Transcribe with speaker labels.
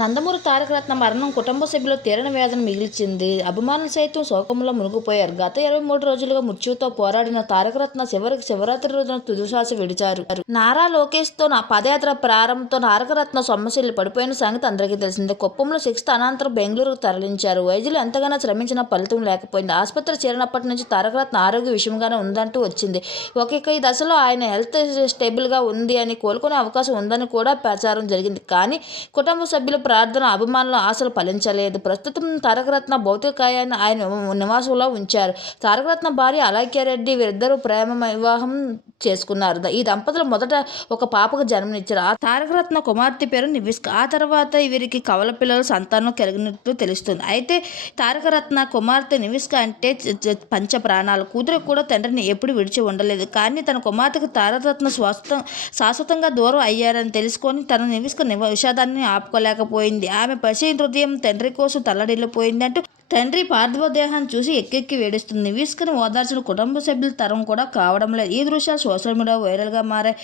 Speaker 1: నందమూరి తారకరత్న మరణం కుటుంబ సభ్యుల తీరని వేదన మిగిల్చింది. అభిమానులు సైతం శోకంలో మునిగిపోయారు. గత ఇరవై మూడు రోజులుగా మృత్యుతో పోరాడిన తారకరత్న చివరికి శివరాత్రి రోజున తుదిశ్వాస విడిచారు. నారా లోకేష్తో నా పదయాత్ర ప్రారంభంతో తారకరత్న సొమ్మశీలు పడిపోయిన సంగతి అందరికీ తెలిసిందే. కుప్పంలో శిక్ష అనంతరం బెంగళూరుకు తరలించారు. వైద్యులు ఎంతగానో శ్రమించిన ఫలితం లేకపోయింది. ఆసుపత్రి చేరినప్పటి నుంచి తారకరత్న ఆరోగ్య విషయంగానే ఉందంటూ వచ్చింది. ఒక దశలో ఆయన హెల్త్ స్టేబుల్గా ఉంది అని కోలుకునే అవకాశం ఉందని కూడా ప్రచారం జరిగింది. కానీ కుటుంబ సభ్యుల ప్రార్థన అభిమానుల ఆశలు ఫలించలేదు. ప్రస్తుతం తారకరత్న భౌతికకాయాన్ని ఆయన నివాసంలో ఉంచారు. తారకరత్న భార్య అలైక్యారెడ్డి వీరిద్దరూ ప్రేమ వివాహం చేసుకున్నారు. ఈ దంపతులు మొదట ఒక పాపకు జన్మనిచ్చారు. ఆ తారకరత్న కుమార్తె పేరు నివిస్క ఆ తర్వాత వీరికి కవల పిల్లలు సంతానం కలిగినట్లు తెలుస్తుంది. అయితే తారకరత్న కుమార్తె నివిస్క అంటే పంచ ప్రాణాలు. కూతురు కూడా తండ్రిని ఎప్పుడు విడిచి ఉండలేదు. కానీ తన కుమార్తెకు తారకరత్న స్వస్థ శాశ్వతంగా దూరం అయ్యారని తెలుసుకొని తన నివిస్క నివ విషాదాన్ని పోయింది. ఆమె పసి హృదయం తండ్రి కోసం తల్లడిల్లిపోయింది అంటూ తండ్రి పార్థివదేహాన్ని చూసి ఎక్కెక్కి వేడిస్తుంది వీసుకుని ఓదార్చిన కుటుంబ సభ్యుల తరం కూడా కావడం లేదు. ఈ దృశ్యాలు సోషల్ మీడియా వైరల్గా మారాయి.